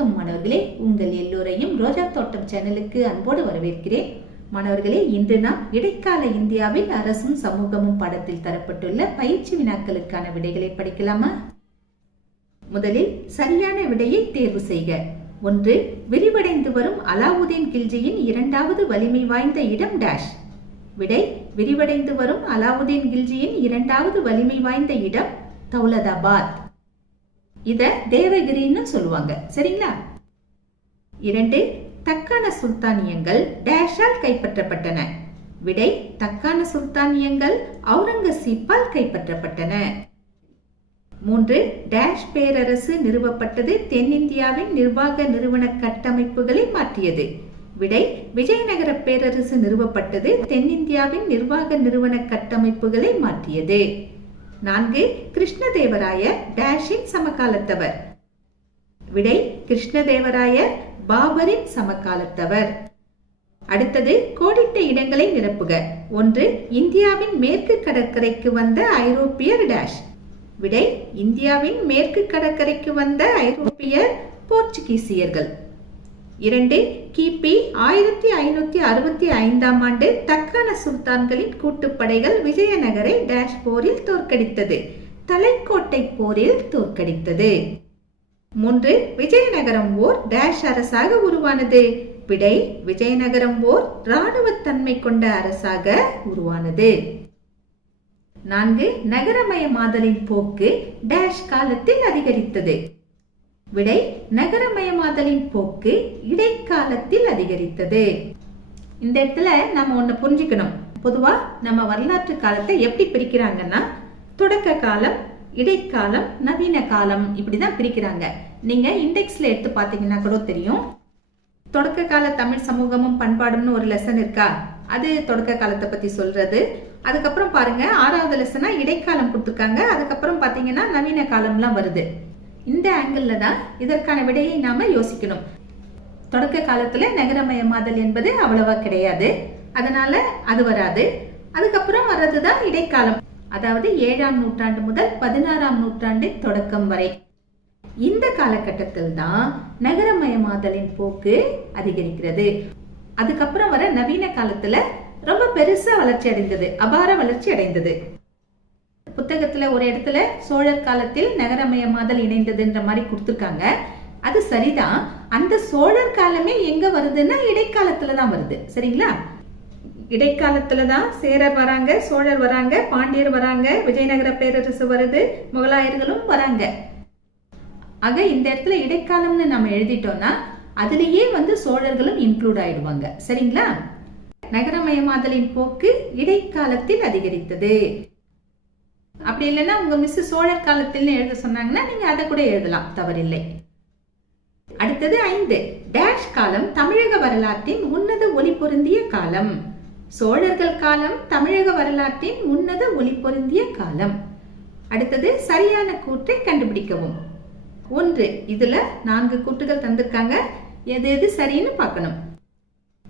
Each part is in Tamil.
வணக்கம் மாணவர்களே. உங்கள் எல்லோரையும் ரோஜா தோட்டம் சேனலுக்கு அன்போடு வரவேற்கிறேன். மாணவர்களே இன்று நாம் இடைக்கால இந்தியாவில் அரசும் சமூகமும் படத்தில் தரப்பட்டுள்ள பயிற்சி வினாக்களுக்கான விடைகளை படிக்கலாமா? முதலில் சரியான விடையை தேர்வு செய்க. ஒன்று விரிவடைந்து வரும் அலாவுதீன் கில்ஜியின் இரண்டாவது வலிமை வாய்ந்த இடம் டேஷ். விடை விரிவடைந்து வரும் அலாவுதீன் கில்ஜியின் இரண்டாவது வலிமை வாய்ந்த இடம் தௌலதாபாத். இத தேவகிரின்னு சொல்லுவாங்க. சரிங்களா? இரண்டு தக்கான சுல்தானியங்கள் டேஷால் கைப்பற்றப்பட்டன. விடை தக்கான சுல்தானியங்கள் அவுரங்கசீப்பால் கைப்பற்றப்பட்டன. மூன்று டேஷ் பேரரசு நிறுவப்பட்டது தென்னிந்தியாவின் நிர்வாக நிறுவன கட்டமைப்புகளை மாற்றியது. விடை விஜயநகர பேரரசு நிறுவப்பட்டது தென்னிந்தியாவின் நிர்வாக நிறுவன கட்டமைப்புகளை மாற்றியது. நான்கு கிருஷ்ணதேவராய டேஷின் சமகாலத்தவர். விடை கிருஷ்ணதேவராய பாபரின் சமகாலத்தவர். அடுத்தது கோடிட்ட இடங்களை நிரப்புக. ஒன்று இந்தியாவின் மேற்கு கடற்கரைக்கு வந்த ஐரோப்பியர் டேஷ். விடை இந்தியாவின் மேற்கு கடற்கரைக்கு வந்த ஐரோப்பியர் போர்ச்சுகீசியர்கள். இரண்டு கிபி ஆயிரத்தி ஐநூத்தி அறுபத்தி ஐந்தாம் ஆண்டு தக்கான சுல்தான்களின் கூட்டுப்படைகள் விஜயநகரை டேஷ் போரில் தோற்கடித்தது. தலைக்கோட்டை போரில் தோற்கடித்தது. மூன்று விஜயநகரம் ஓர் டேஷ் அரசாக உருவானது. விடை விஜயநகரம் ஓர் இராணுவத்தன்மை கொண்ட அரசாக உருவானது. நான்கு நகரமயமாதலின் போக்கு டேஷ் காலத்தில் அதிகரித்தது. விடை நகரமயமாதலின் போக்கு இடைக்காலத்தில் அதிகரித்தது. இந்த இடத்துல நம்ம ஒண்ணு புரிஞ்சுக்கணும். பொதுவா நம்ம வரலாற்று காலத்தை எப்படி பிரிக்கிறாங்கன்னா தொடக்க காலம் இடைக்காலம் நவீன காலம் இப்படிதான் பிரிக்கிறாங்க. நீங்க இண்டெக்ஸ்ல எடுத்து பாத்தீங்கன்னா கூட தெரியும். தொடக்க கால தமிழ் சமூகமும் பண்பாடும்னு ஒரு லெசன் இருக்கா? அது தொடக்க காலத்தை பத்தி சொல்றது. அதுக்கப்புறம் பாருங்க ஆறாவது லெசனா இடைக்காலம் கொடுத்துருக்காங்க. அதுக்கப்புறம் பாத்தீங்கன்னா நவீன காலம்லாம் வருது. இந்த ஆங்கிள் தான் இதற்கான விடையை நாம யோசிக்கணும். தொடக்க காலத்துல நகரமயமாதல் என்பது அவ்வளவா கிடையாது. அதனால அது வராது. அதுக்கப்புறம் வர்றதுதான் இடைக்காலம். அதாவது ஏழாம் நூற்றாண்டு முதல் பதினாறாம் நூற்றாண்டின் தொடக்கம் வரை. இந்த காலகட்டத்தில் தான் நகரமயமாதலின் போக்கு அதிகரிக்கிறது. அதுக்கப்புறம் வர நவீன காலத்துல ரொம்ப பெருசா வளர்ச்சி அடைந்தது. அபார வளர்ச்சி அடைந்தது. புத்தகத்துல ஒரு இடத்துல சோழர் காலத்தில் நகரமயமாதல் இணைந்ததுன்ற மாதிரி கொடுத்துருக்காங்க. அது சரிதான். அந்த சோழர் காலமே எங்க வருதுன்னா இடைக்காலத்துல தான் வருது. சரிங்களா? இடைக்காலத்துல தான் சேரர் வராங்க சோழர் வராங்க பாண்டியர் வராங்க விஜயநகர பேரரசு வருது முகலாயர்களும் வராங்க. ஆக இந்த இடத்துல இடைக்காலம்னு நம்ம எழுதிட்டோம்னா அதுலயே வந்து சோழர்களும் இன்க்ளூட் ஆயிடுவாங்க. சரிங்களா? நகரமயமாதலின் போக்கு இடைக்காலத்தில் அதிகரித்தது. அப்படி இல்லைன்னா உங்க மிஸ்ஸு சோழர் காலத்தில் எழுத சொன்னாங்கன்னா நீங்க அதை கூட எழுதலாம் தவறில்லை. அடுத்தது ஐந்து. டேஷ் காலம் தமிழக வரலாற்றின் உன்னத ஒளி பொருந்திய காலம். சோழர்கள் காலம் தமிழக வரலாற்றின் உன்னத ஒளி பொருந்திய காலம். அடுத்தது சரியான கூற்றை கண்டுபிடிக்கவும். ஒன்று இதுல நான்கு கூற்றுகள் தந்திருக்காங்க. எது எது சரின்னு பார்க்கணும்.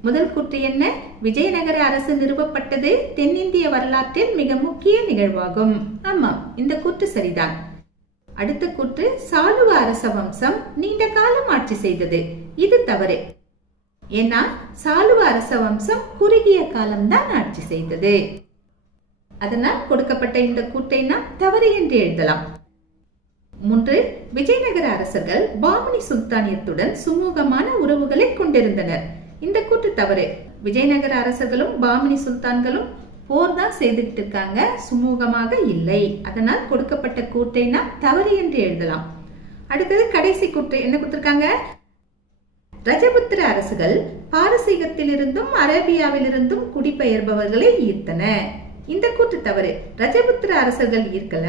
முதல் கூற்று என்ன? விஜயநகர அரசு நிறுவப்பட்டது தென்னிந்திய வரலாற்றில் மிக முக்கிய நிகழ்வாகும். ஆமாம் இந்த கூற்று சரிதான். அடுத்த கூற்று சாலுவ அரச வம்சம் நீண்ட காலம் ஆட்சி செய்தது. இது தவறு. ஏன்னா சாலுவ அரச வம்சம் குறுகிய காலம்தான் ஆட்சி செய்தது. அதனால் கொடுக்கப்பட்ட இந்த கூட்டை நாம் தவறு என்று எழுதலாம். மூன்று விஜயநகர அரசர்கள் பாமணி சுல்தானியத்துடன் சுமூகமான உறவுகளை கொண்டிருந்தனர். இந்த கூட்டு தவறு. விஜயநகர அரசர்களும் பாமினி சுல்தான்களும் போர் தான் செய்துகிட்டு இருக்காங்க. சுமூகமாக இல்லை. அதனால் கொடுக்கப்பட்ட கூட்டை நாம் தவறு என்று எழுதலாம். அடுத்தது கடைசி கூற்று. என்ன கொடுத்திருக்காங்க? ரஜபுத்திர அரசுகள் பாரசீகத்திலிருந்தும் அரேபியாவிலிருந்தும் குடிபெயர்பவர்களை ஈர்த்தன. இந்த கூற்று தவறு. ரஜபுத்திர அரசர்கள் ஈர்க்கல.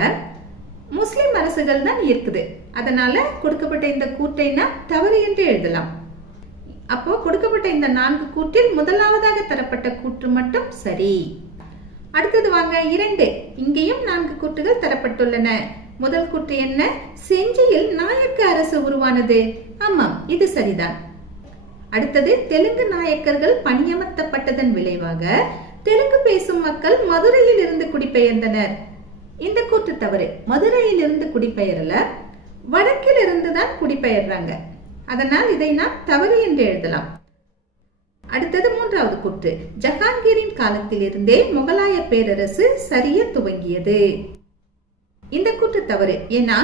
முஸ்லிம் அரசுகள் தான் ஈர்க்குது. அதனால கொடுக்கப்பட்ட இந்த கூட்டை நாம் தவறு என்று எழுதலாம். அப்போ கொடுக்கப்பட்ட இந்த நான்கு கூற்றில் முதலாவதாக தரப்பட்ட கூற்று மட்டும் சரி. அடுத்தது வாங்க இரண்டு. இங்கேயும் நான்கு கூற்றுகள் தரப்பட்டுள்ளன. முதல் கூற்று என்ன? செஞ்சியில் நாயக்க அரசு உருவானது. ஆமாம் இது சரிதான். அடுத்தது தெலுங்கு நாயக்கர்கள் பணியமர்த்தப்பட்டதன் விளைவாக தெலுங்கு பேசும் மக்கள் மதுரையில் இருந்து குடிபெயர்ந்தனர். இந்த கூற்று தவறு. மதுரையில் இருந்து குடிபெயரல வடக்கில் இருந்து தான் குடிபெயர்றாங்க. அதனால் இதை நாம் தவறு என்று எழுதலாம். அடுத்தது மூன்றாவது கூற்று. ஜஹாங்கீரின் காலத்திலிருந்தே முகலாய பேரரசு சரிய துவங்கியது. இந்த கூற்று தவறு. ஏன்னா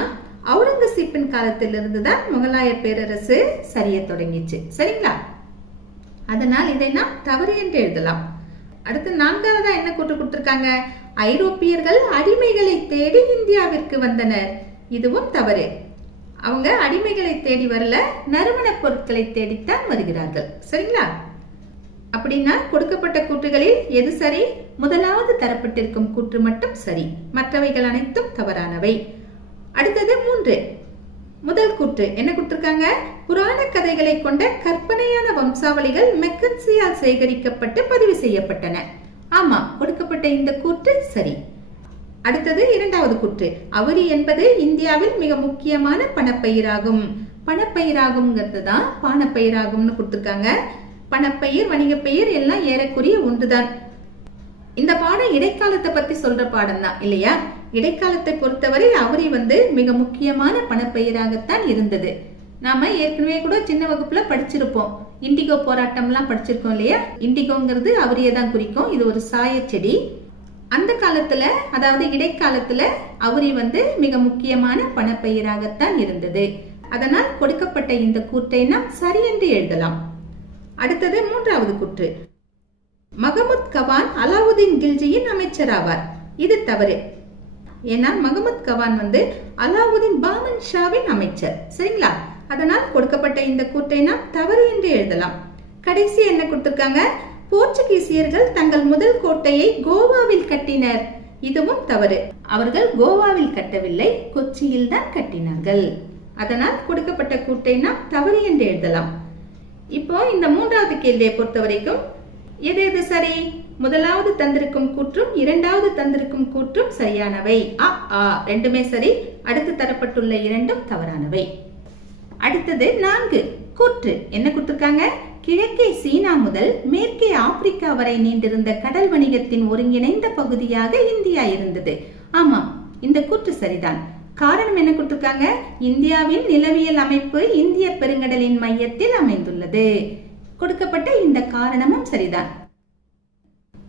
அவுரங்கசீப்பின் காலத்திலிருந்து தான் முகலாய பேரரசு சரிய தொடங்கிச்சு. சரிங்களா? அதனால் இதை நாம் தவறு என்று எழுதலாம். அடுத்து நான்காவதா என்ன கூட்டு கொடுத்திருக்காங்க? ஐரோப்பியர்கள் அடிமைகளை தேடி இந்தியாவிற்கு வந்தனர். இதுவும் தவறு. அவங்க அடிமைகளை தேடி வரல நறுமணப் பொருட்களை தேடித்தான் வருகிறார்கள். சரிங்களா? அப்படின்னா கொடுக்கப்பட்ட கூற்றுகளில் எது சரி? முதலாவது தரப்பட்டிருக்கும் கூற்று மட்டும் சரி. மற்றவைகள் அனைத்தும் தவறானவை. அடுத்தது மூன்று. முதல் கூற்று என்ன கொடுத்திருக்காங்க? புராண கதைகளை கொண்ட கற்பனையான வம்சாவளிகள் மெக்கன்சியால் சேகரிக்கப்பட்டு பதிவு செய்யப்பட்டன. ஆமா கொடுக்கப்பட்ட இந்த கூற்று சரி. அடுத்தது இரண்டாவது குற்று. அவரி என்பது இந்தியாவில் மிக முக்கியமான பணப்பயிராகும். பணப்பயிராகும்ங்கிறது தான் பானப்பயிராகும்னு கொடுத்துருக்காங்க. பணப்பயிர் வணிகப்பயிர் எல்லாம் ஏறக்குரிய ஒன்றுதான். இந்த பாடம் இடைக்காலத்தை பத்தி சொல்ற பாடம் தான் இல்லையா? இடைக்காலத்தை பொறுத்தவரை அவரி வந்து மிக முக்கியமான பணப்பயிராகத்தான் இருந்தது. நாம ஏற்கனவே கூட சின்ன வகுப்புல படிச்சிருப்போம். இண்டிகோ போராட்டம்லாம் படிச்சிருக்கோம் இல்லையா? இண்டிகோங்கிறது அவரியை தான் குறிக்கும். இது ஒரு சாய செடி. அந்த காலத்துல அதாவது இடைக்காலத்துல அவரி வந்து மிக முக்கியமான பணப்பயிராகத்தான் இருந்தது. அதனால் கொடுக்கப்பட்ட இந்த கூற்றை நாம் சரி என்று எழுதலாம். அடுத்தது மூன்றாவது கூற்று. மகமுத் கவான் அலாவுதீன் கில்ஜியின் அமைச்சராவார். இது தவறு. ஏன்னா மகமத் கவான் வந்து அலாவுதீன் பாமன் ஷாவின் அமைச்சர். சரிங்களா? அதனால் கொடுக்கப்பட்ட இந்த கூற்றை நாம் தவறு என்று எழுதலாம். கடைசி என்ன கொடுத்திருக்காங்க? போர்ச்சுகீசியர்கள் தங்கள் முதல் கோட்டையை கோவாவில் கட்டினர். இதுவும் தவறு. அவர்கள் கோவாவில் கட்டவில்லை கொச்சியில் தான் கட்டினார்கள். அதனால் கொடுக்கப்பட்ட கூட்டை நாம் தவறு என்று எழுதலாம். இப்போ இந்த மூன்றாவது கேள்வியை பொறுத்த வரைக்கும் எது எது சரி? முதலாவது தந்திருக்கும் கூற்றும் இரண்டாவது தந்திருக்கும் கூற்றும் சரியானவை. அ ஆ ரெண்டுமே சரி. அடுத்து தரப்பட்டுள்ள இரண்டும் தவறானவை. அடுத்தது நான்கு. கூற்று. என்ன கொடுத்துருக்காங்க? கிழக்கே சீனா முதல் மேற்கே ஆப்பிரிக்கா வரை நீண்டிருந்த கடல் வணிகத்தின் ஒருங்கிணைந்த பகுதியாக இந்தியா இருந்தது. ஆமாம் இந்த கூற்று சரிதான். காரணம் என்ன கொடுத்திருக்காங்க? இந்தியாவின் நிலவியல் அமைப்பு இந்திய பெருங்கடலின் மையத்தில் அமைந்துள்ளது. கொடுக்கப்பட்ட இந்த காரணமும் சரிதான்.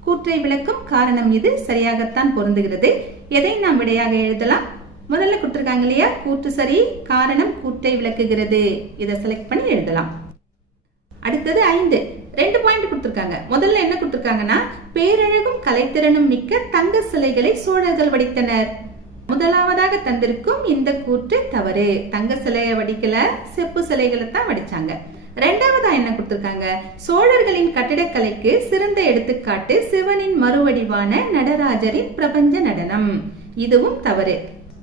கூற்றை விளக்கும் காரணம் இது. சரியாகத்தான் பொருந்துகிறது. எதை நாம் விடையாக எழுதலாம்? முதல்ல கொடுத்திருக்காங்க இல்லையா? கூற்று சரி காரணம் கூற்றை விளக்குகிறது. இதை செலக்ட் பண்ணி எழுதலாம். அடுத்தது ஐந்து. ரெண்டு பாயிண்ட் கொடுத்துருக்காங்க. முதல்ல என்ன கொடுத்துருக்காங்கன்னா பேரழகும் கலைத்திறனும் மிக்க தங்க சிலைகளை சோழர்கள் வடித்தனர். முதலாவதாக தந்திருக்கும் இந்த கூற்று தவறு. தங்க சிலையை வடிக்கல செப்பு சிலைகளை தான் வடிச்சாங்க. ரெண்டாவதா என்ன கொடுத்துருக்காங்க? சோழர்களின் கட்டிடக்கலைக்கு சிறந்த எடுத்துக்காட்டு சிவனின் மறுவடிவான நடராஜரின் பிரபஞ்ச நடனம். இதுவும் தவறு.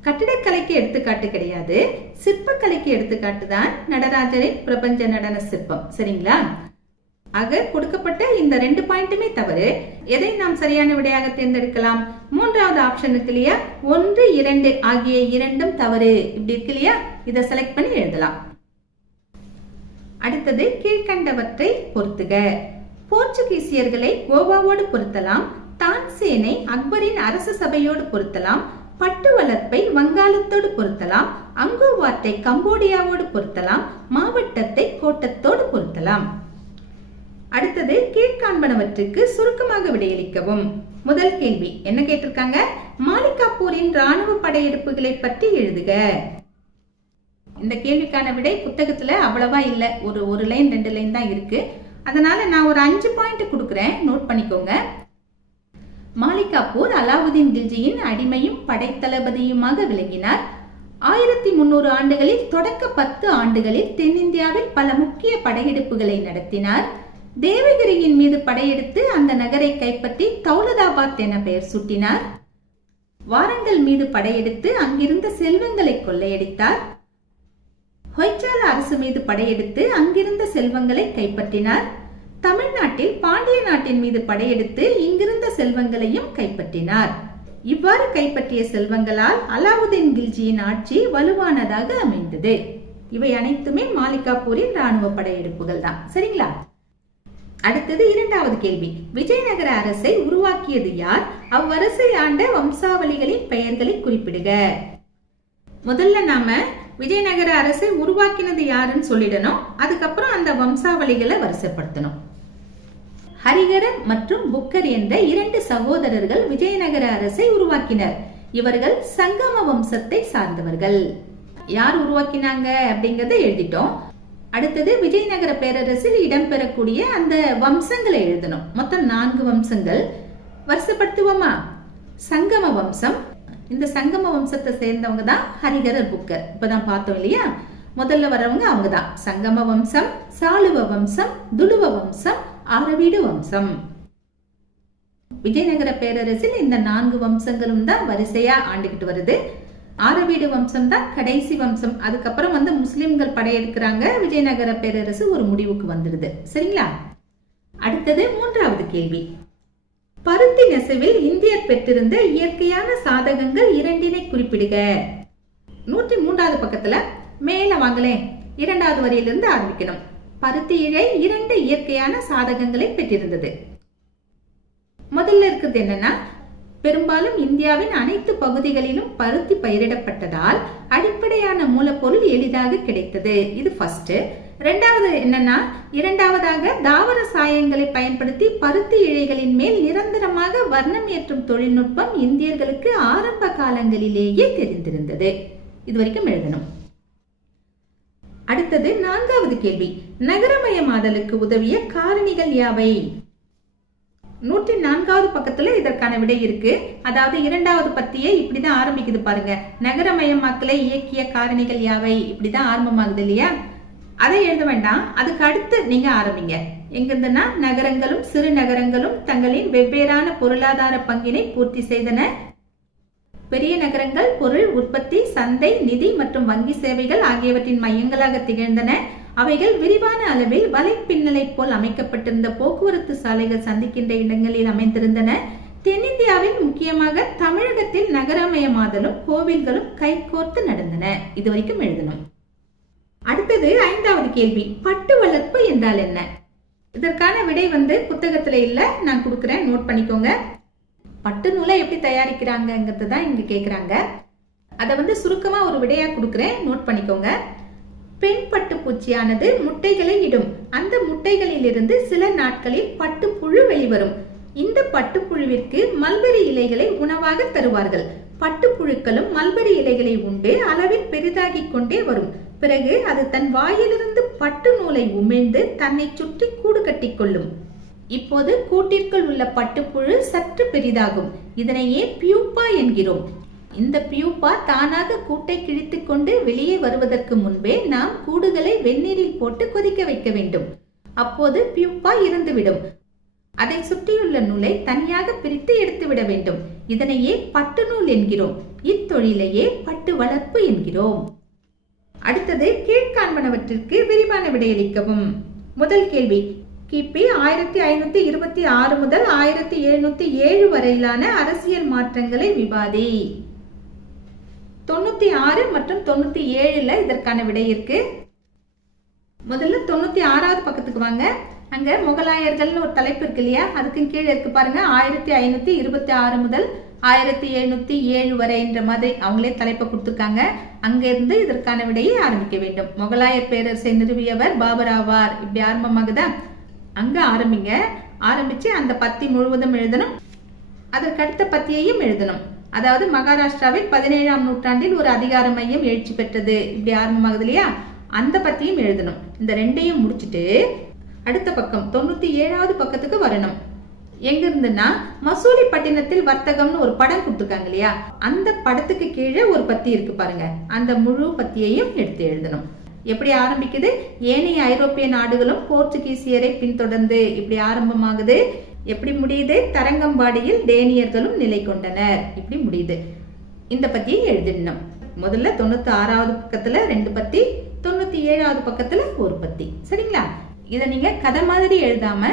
கட்டிடக்கலைக்கு எடுத்துக்காட்டு கிடையாது. சிற்பக்கலைக்கு எடுத்துக்காட்டு தான் நடராஜரின் பிரபஞ்ச நடன சிற்பம். சரிங்களா? ஆக கொடுக்கப்பட்ட இந்த ரெண்டு பாயிண்ட்டுமே தவறு. எதை நாம் சரியான விடையாக தேர்ந்தெடுக்கலாம்? மூன்றாவது ஆப்ஷன் இருக்கு இல்லையா? ஒன்று இரண்டு ஆகிய இரண்டும் தவறு. இப்படி இருக்கு இல்லையா? இதை செலக்ட் பண்ணி எழுதலாம். அடுத்தது கீழ்கண்டவற்றை பொருத்துக போர்ச்சுகீசியர்களை கோவாவோடு பொருத்தலாம். தான்சேனை அக்பரின் அரச சபையோடு பொருத்தலாம். பட்டு வளர்ப்பை வங்காளத்தோடு பொருத்தலாம். அங்கோவாட்டை கம்போடியாவோடு பொருத்தலாம். மாவட்டத்தை கோட்டத்தோடு பொருத்தலாம். அடுத்தது கீழ்காண்பனவற்றுக்கு சுருக்கமாக விடையளிக்கவும். முதல் கேள்வி என்ன கேட்டிருக்காங்க? மாலிகாப்பூரின் ராணுவ படையெடுப்புகளை பற்றி எழுதுக. இந்த கேள்விக்கான விடை புத்தகத்துல அவ்வளவா இல்ல. ஒரு ஒரு லைன் ரெண்டு லைன் தான் இருக்கு. அதனால நான் ஒரு அஞ்சு பாயிண்ட் கொடுக்குறேன். நோட் பண்ணிக்கோங்க. மாலிகாப்பூர் அலாவுதீன் கில்ஜியின் அடிமையும் படைத்தளபதியுமாக விளங்கினார். ஆயிரத்தி முன்னூறு ஆண்டுகளில் தொடக்க பத்து ஆண்டுகளில் தென்னிந்தியாவில் பல முக்கிய படையெடுப்புகளை நடத்தினார். தேவகிரியின் மீது படையெடுத்து அந்த நகரை கைப்பற்றி தௌலதாபாத் என பெயர் சூட்டினார். வாரங்கல் மீது படையெடுத்து அங்கிருந்த செல்வங்களை கொள்ளையடித்தார். ஹொய்சால அரசு மீது படையெடுத்து அங்கிருந்த செல்வங்களை கைப்பற்றினார். தமிழ்நாட்டில் பாண்டிய நாட்டின் மீது படையெடுத்து இங்கிருந்த செல்வங்களையும் கைப்பற்றினார். இவ்வாறு கைப்பற்றிய செல்வங்களால் அலாவுதீன் கில்ஜியின் ஆட்சி வலுவானதாக அமைந்தது. இவை அனைத்துமே மாலிகாப்பூரின் ராணுவ படையெடுப்புகள் தான். சரிங்களா? அடுத்தது இரண்டாவது கேள்வி. விஜயநகர அரசை உருவாக்கியது யார்? அவ்வரசை ஆண்ட வம்சாவளிகளின் பெயர்களை குறிப்பிடுக. முதல்ல நாம விஜயநகர அரசை உருவாக்கினது யாருன்னு சொல்லிடணும். அதுக்கப்புறம் அந்த வம்சாவளிகளை வரிசைப்படுத்தணும். ஹரிகரன் மற்றும் புக்கர் என்ற இரண்டு சகோதரர்கள் விஜயநகர அரசை உருவாக்கினர். இவர்கள் சங்கம வம்சத்தை சார்ந்தவர்கள். யார் உருவாக்கினாங்க அப்படிங்கறத எழுதிட்டோம். அடுத்தது விஜயநகர பேரரசில் இடம்பெறக்கூடிய அந்த வம்சங்களை எழுதணும். மொத்தம் நான்கு வம்சங்கள். வருஷப்படுத்துவோமா சங்கம வம்சம் இந்த சங்கம வம்சத்தை சேர்ந்தவங்க தான் ஹரிகரர் புக்கர் இப்பதான் பார்த்தோம் இல்லையா? முதல்ல வரவங்க அவங்க தான். சங்கம வம்சம் சாளுவ வம்சம் துளுவ வம்சம் ஆரவீடு வம்சம். விஜயநகர பேரரசில் இந்த நான்கு வம்சங்களும் தான் வரிசையா ஆண்டுகிட்டு வருது. ஆரவீடு வம்சம் தான் கடைசி வம்சம். அதுக்கப்புறம் வந்து முஸ்லிம்கள் படையெடுக்கிறாங்க. விஜயநகர பேரரசு ஒரு முடிவுக்கு வந்துடுது. சரிங்களா? அடுத்தது மூன்றாவது கேள்வி. பருத்தி நெசவில் இந்தியர் பெற்றிருந்த இயற்கையான சாதகங்கள் இரண்டினை குறிப்பிடுக. நூற்றி மூன்றாவது பக்கத்துல மேல வாங்கலேன் இரண்டாவது வரியிலிருந்து ஆரம்பிக்கணும். பருத்தி இழை இரண்டு இயற்கையான சாதகங்களை பெற்றிருந்தது. முதல்ல இருக்கிறது என்னன்னா பெரும்பாலும் இந்தியாவின் அனைத்து பகுதிகளிலும் பருத்தி பயிரிடப்பட்டதால் அடிப்படையான மூலப்பொருள் எளிதாக கிடைத்தது. இது ஃபர்ஸ்ட் ரெண்டாவது என்னன்னா இரண்டாவதாக தாவர சாயங்களை பயன்படுத்தி பருத்தி இழைகளின் மேல் நிரந்தரமாக வர்ணம் ஏற்றும் தொழில்நுட்பம் இந்தியர்களுக்கு ஆரம்ப காலங்களிலேயே தெரிந்திருந்தது. இது வரைக்கும் எழுதணும். அடுத்தது நான்காவது கேள்வி. நகரமயமாதலுக்கு உதவிய காரணிகள் யாவை? நூற்றி நான்காவது பக்கத்துல இதற்கான விடை இருக்கு. அதாவது இரண்டாவது பத்தியே இப்படிதான் ஆரம்பிக்குது பாருங்க. நகரமயமாக்கலை இயக்கிய காரணிகள் யாவை? இப்படிதான் ஆரம்பமாகுது இல்லையா? அதை எழுத வேண்டாம். அதுக்கு அடுத்து நீங்க ஆரம்பிங்க. எங்கிருந்துன்னா நகரங்களும் சிறு நகரங்களும் தங்களின் வெவ்வேறான பொருளாதார பங்கினை பூர்த்தி செய்தன. பெரிய நகரங்கள் பொருள் உற்பத்தி சந்தை நிதி மற்றும் வங்கி சேவைகள் ஆகியவற்றின் மையங்களாக திகழ்ந்தன. அவைகள் விரிவான அளவில் வலைப்பின்னலை போல் அமைக்கப்பட்டிருந்த போக்குவரத்து சாலைகள் சந்திக்கின்ற இடங்களில் அமைந்திருந்தன. தென்னிந்தியாவில் முக்கியமாக தமிழகத்தில் நகரமயமாதலும் கோவில்களும் கைகோர்த்து நடந்தன. இது வரைக்கும் எழுதணும். அடுத்தது ஐந்தாவது கேள்வி. பட்டு வளர்ப்பு என்றால் என்ன? இதற்கான விடை வந்து புத்தகத்துல இல்ல. நான் கொடுக்குறேன். நோட் பண்ணிக்கோங்க. பட்டு நூலை எப்படி தயாரிக்கிறாங்கிறது தான் இங்க கேக்குறாங்க. அதை வந்து சுருக்கமா ஒரு விடையா கொடுக்குறேன். நோட் பண்ணிக்கோங்க. பெண் பட்டு பூச்சியானது முட்டைகளை இடும். அந்த முட்டைகளிலிருந்து சில நாட்களில் பட்டுப்புழு வெளிவரும். இந்த பட்டுப்புழுவிற்கு மல்பெரி இலைகளை உணவாக தருவார்கள். பட்டுப்புழுக்களும் மல்பெரி இலைகளை உண்டு. அளவில் பெரிதாகிக் கொண்டே வரும். பிறகு அது தன் வாயிலிருந்து பட்டு நூலை உமிழ்ந்து தன்னை சுற்றி கூடு கட்டிக்கொள்ளும் இப்போது கூட்டிற்குள் உள்ள பட்டுப்புழு சற்று பெரிதாகும். இதனையே பியூப்பா என்கிறோம். இந்த பியூப்பா தானாக கூட்டை கிழித்து கொண்டு வெளியே வருவதற்கு முன்பே நாம் கூடுகளை வெந்நீரில் போட்டு கொதிக்க வைக்க வேண்டும். அப்போது பியூப்பா இறந்துவிடும் அதை சுற்றியுள்ள நூலை தனியாக பிரித்து எடுத்துவிட வேண்டும். இதனையே பட்டு நூல் என்கிறோம். இத்தொழிலையே பட்டு வளர்ப்பு என்கிறோம். அடுத்தது கீழ்காண்பனவற்றிற்கு விரிவான விடையளிக்கவும். முதல் கேள்வி கிபி ஆயிரத்தி ஐநூத்தி இருபத்தி ஆறு முதல் ஆயிரத்தி எழுநூத்தி ஏழு வரையிலான அரசியல் மாற்றங்களை விவாதி. தொண்ணூத்தி ஆறு மற்றும் தொண்ணூத்தி ஏழுல இதற்கான விடை இருக்கு. முதல்ல தொண்ணூத்தி ஆறாவது பக்கத்துக்கு வாங்க. அங்க முகலாயர்கள்னு ஒரு தலைப்பு இருக்கு இல்லையா? அதுக்கு கீழே இருக்கு பாருங்க. ஆயிரத்தி ஐநூத்தி இருபத்தி ஆறு முதல் ஆயிரத்தி எழுநூத்தி ஏழு வரை என்ற மாதிரி அவங்களே தலைப்பை கொடுத்துருக்காங்க. அங்கிருந்து இதற்கான விடையை ஆரம்பிக்க வேண்டும். முகலாயர் பேரரசை நிறுவியவர் பாபர் ஆவார் இப்படி ஆரம்பமாகுதா? அங்க ஆரம்பிங்க. ஆரம்பிச்சு அந்த பத்தி முழுவதும் எழுதணும். அதற்கு அடுத்த பத்தியையும் எழுதணும். அதாவது மகாராஷ்டிராவில் பதினேழாம் நூற்றாண்டில் ஒரு அதிகார மையம் எழுச்சி பெற்றது. இப்படி ஆரம்பமாகுது இல்லையா? அந்த பத்தியும் எழுதணும். இந்த ரெண்டையும் முடிச்சுட்டு அடுத்த பக்கம் தொண்ணூத்தி ஏழாவது பக்கத்துக்கு வரணும். எங்க இருந்துன்னா மசூலிப்பட்டினத்தில் வர்த்தகம்னு ஒரு படம் கொடுத்துருக்காங்க இல்லையா? அந்த படத்துக்கு கீழே ஒரு பத்தி இருக்கு பாருங்க. அந்த முழு பத்தியையும் எடுத்து எழுதணும். எப்படி ஆரம்பிக்குது? ஏனைய ஐரோப்பிய நாடுகளும் போர்ச்சுகீசியரை பின்தொடர்ந்து இப்படி ஆரம்பமாகுது. எப்படி முடியுது? தரங்கம்பாடியில் டேனியர்களும் நிலை கொண்டனர். இப்படி முடியுது. இந்த பத்தியை எழுதிடணும். முதல்ல தொண்ணூத்தி ஆறாவது பக்கத்துல ரெண்டு பத்தி தொண்ணூத்தி ஏழாவது பக்கத்துல ஒரு பத்தி. சரிங்களா? இதை நீங்க கதை மாதிரி எழுதாம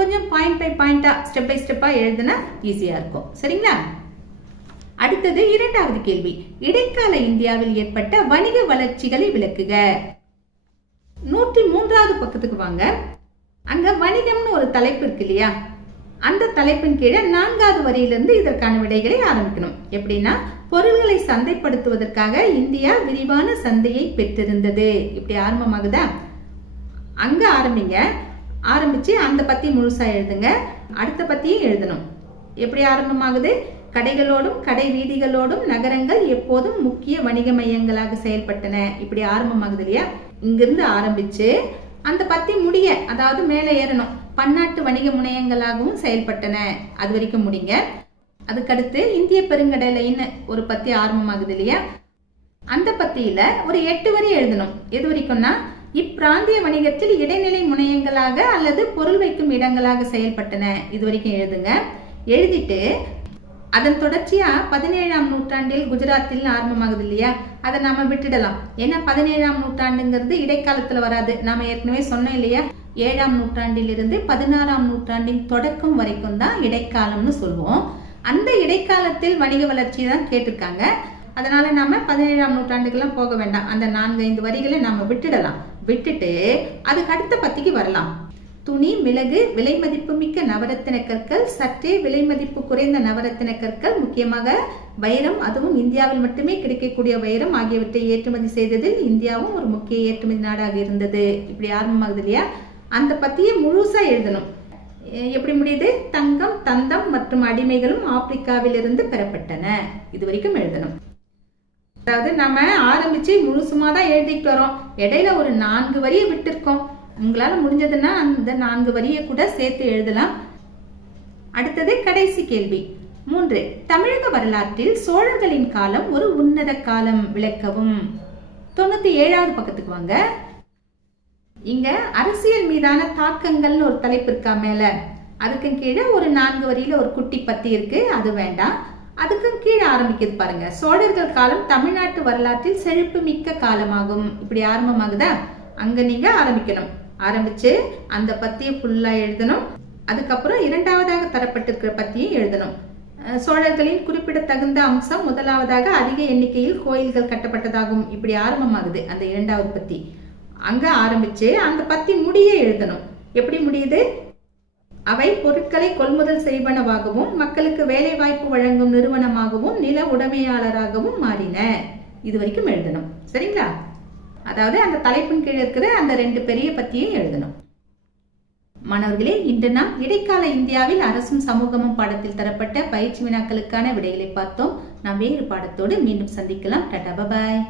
கொஞ்சம் பாயிண்ட் பை பாயிண்டா ஸ்டெப் பை ஸ்டெப்பா எழுதுனா ஈஸியா இருக்கும். சரிங்களா? அடுத்தது இரண்டாவது கேள்வி. இடைக்கால இந்தியாவில் ஏற்பட்ட வணிக வளர்ச்சிகளை விளக்குக. நூற்றி மூன்றாவது பக்கத்துக்கு வாங்க. அங்க வணிகம்னு ஒரு தலைப்பு இருக்கு இல்லையா? அந்த தலைப்பின் கீழே நான்காவது வரியிலிருந்து இதற்கான விடைகளை ஆரம்பிக்கணும். எப்படின்னா பொருள்களை சந்தைப்படுத்துவதற்காக இந்தியா விரிவான சந்தையை பெற்றிருந்தது. இப்படி ஆரம்பமாகுதா? அங்க ஆரம்பிங்க. ஆரம்பித்து அந்த பத்தி முழுசாக எழுதுங்க. அடுத்த பத்தியும் எழுதணும். எப்படி ஆரம்பமாகுது? கடைகளோடும் கடை வீதிகளோடும் நகரங்கள் எப்போதும் முக்கிய வணிக மையங்களாக செயல்பட்டன. இப்படி ஆரம்பமாகுது இல்லையா? இங்கிருந்து ஆரம்பிச்சு அந்த பத்தி முடிய அதாவது மேலே ஏறணும். பன்னாட்டு வணிக முனையங்களாகவும் செயல்பட்டன. அது வரைக்கும் முடிங்க. அதுக்கடுத்து இந்திய பெருங்கடலைன்னு ஒரு பத்தி ஆரம்பமாகுது இல்லையா? அந்த பத்தியில ஒரு எட்டு வரி எழுதணும். எது வரைக்கும்னா இப்பிராந்திய வணிகத்தில் இடைநிலை முனையங்களாக அல்லது பொருள் வைக்கும் இடங்களாக செயல்பட்டன. இது வரைக்கும் எழுதுங்க. எழுதிட்டு அதன் தொடர்ச்சியா பதினேழாம் நூற்றாண்டில் குஜராத்தில் ஆரம்பமாகுது இல்லையா? அதை நாம விட்டுடலாம். ஏன்னா பதினேழாம் நூற்றாண்டுங்கிறது இடைக்காலத்துல வராது. நாம ஏற்கனவே சொன்னோம் இல்லையா? ஏழாம் நூற்றாண்டிலிருந்து பதினாறாம் நூற்றாண்டின் தொடக்கம் வரைக்கும் தான் இடைக்காலம்னு சொல்லுவோம் அந்த இடைக்காலத்தில் வணிக வளர்ச்சி தான் கேட்டிருக்காங்க. அதனால நாம பதினேழாம் நூற்றாண்டுக்கெல்லாம் போக வேண்டாம். அந்த நான்கு ஐந்து வரிகளை நாம விட்டுடலாம். விட்டுட்டு அதுக்கு அடுத்த பத்திக்கு வரலாம். துணி மிளகு விலை மதிப்பு மிக்க நவரத்தின கற்கள் சற்றே விலை மதிப்பு குறைந்த நவரத்தின கற்கள் முக்கியமாக வைரம் அதுவும் இந்தியாவில் மட்டுமே கிடைக்கக்கூடிய வைரம் ஆகியவற்றை ஏற்றுமதி செய்ததில் இந்தியாவும் ஒரு முக்கிய ஏற்றுமதி நாடாக இருந்தது. இப்படி ஆரம்பமாகுது இல்லையா? அந்த பத்தியை முழுசா எழுதணும். எப்படி முடியுது? தங்கம் தந்தம் மற்றும் அடிமைகளும் ஆப்பிரிக்காவில் இருந்து பெறப்பட்டன. இது வரைக்கும் எழுதணும். அதாவது நம்ம ஆரம்பிச்சு முழுசுமா தான் எழுதிட்டு வரோம். இடையில ஒரு நான்கு வரியை விட்டுருக்கோம். உங்களால முடிஞ்சதுன்னா அந்த நான்கு வரியை கூட சேர்த்து எழுதலாம். அடுத்தது கடைசி கேள்வி. மூன்று தமிழக வரலாற்றில் சோழர்களின் காலம் ஒரு உன்னத காலம் விளக்கவும். தொண்ணூத்தி ஏழாவது பக்கத்துக்கு வாங்க. இங்க அரசியல் மீதான தாக்கங்கள்னு ஒரு தலைப்பு இருக்கா மேல? அதுக்கும் கீழே ஒரு நான்கு வரியில ஒரு குட்டி பத்தி இருக்கு. அது வேண்டாம். அதுக்கும் கீழே ஆரம்பிக்குது பாருங்க. சோழர்கள் காலம் தமிழ்நாட்டு வரலாற்றில் செழிப்பு மிக்க காலமாகும். இப்படி ஆரம்பமாகுதா? அங்க நீங்க ஆரம்பிக்கணும். ஆரம்பிச்சு அந்த பத்தியை ஃபுல்லா எழுதணும். அதுக்கப்புறம் இரண்டாவதாக தரப்பட்டிருக்கிற பத்தியும் எழுதணும். சோழர்களின் குறிப்பிடத்தகுந்த அம்சம் முதலாவதாக அதிக எண்ணிக்கையில் கோயில்கள் கட்டப்பட்டதாகும். இப்படி ஆரம்பமாகுது அந்த இரண்டாவது பத்தி. அங்க ஆரம்பிச்சு அந்த பத்தி முடிய எழுதணும். எப்படி முடியுது? அவை பொருட்களை கொள்முதல் செய்வனவாகவும் மக்களுக்கு வேலை வாய்ப்பு வழங்கும் நிறுவனமாகவும் நில உடைமையாளராகவும் மாறின. இது வரைக்கும் எழுதணும். சரிங்களா? அதாவது அந்த தலைப்பின் கீழ் இருக்கிற அந்த ரெண்டு பெரிய பத்தியும் எழுதணும். மாணவர்களே இன்று நாம் இடைக்கால இந்தியாவில் அரசும் சமூகமும் பாடத்தில் தரப்பட்ட பயிற்சி வினாக்களுக்கான விடைகளை பார்த்தோம். நாம் வேறு பாடத்தோடு மீண்டும் சந்திக்கலாம். டாடா பபாய்